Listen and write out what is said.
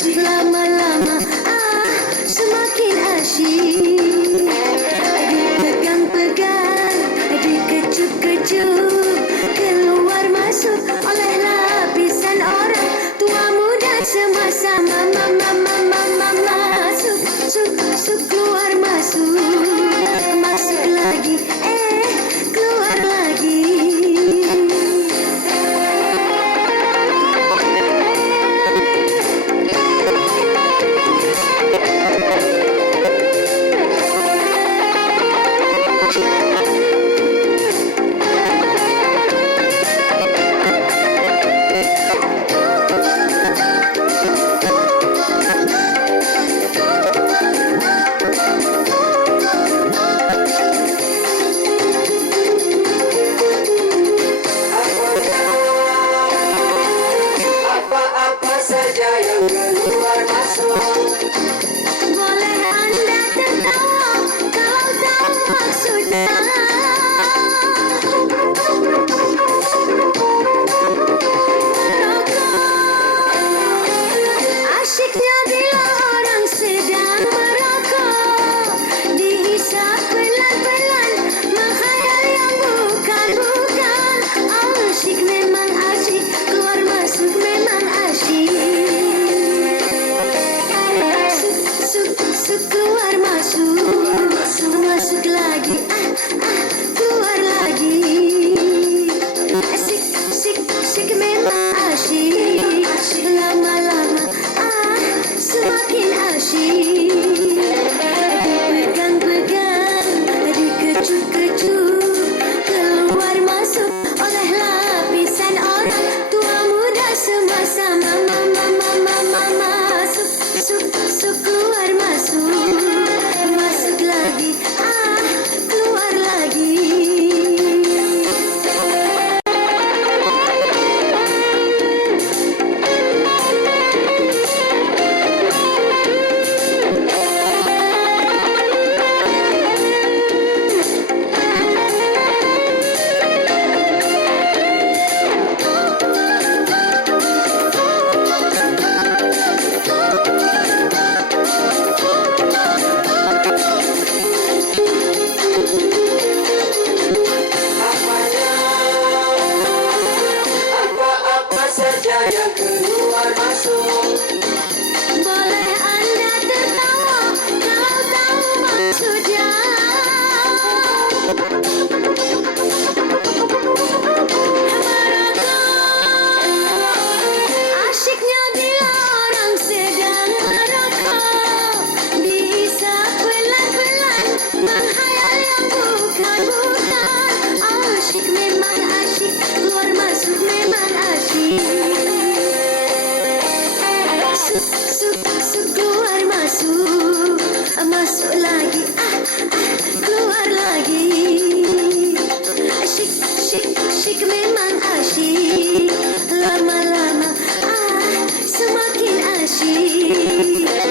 lama-lama semakin asyik. Pegang-pegang, dikecup-kecup, keluar masuk oleh lapisan orang tua muda semua sama masuk, suk, keluar masuk, masuk lagi, keluar lagi. Apa saja yang keluar masuk. Boleh Anda tertawa kalau tahu maksudnya. Asyiknya bila orang sedang merokok, dihisap pelan-pelan, menghayal yang bukan-bukan. Asyik memang asyik, keluar masuk memang asyik. Suk, keluar masuk, masuk lagi, keluar lagi. Sik memang asyik, lama-lama semakin asyik. Dipegang-pegang, dikecup-kecup, keluar masuk oleh lapisan orang tua muda semua sama masuk, suk, keluar masuk, masuk lagi, keluar lagi. Apa saja yang keluar masuk. Boleh Anda tertawa kalau tahu maksudnya. Asyiknya bila orang sedang merokok, dihisap pelan-pelan, menghayal yang bukan-bukan. Asyik memang asyik, keluar masuk memang asyik. Suk, keluar masuk, masuk lagi, keluar lagi. Syik memang asyik, lama-lama semakin asyik.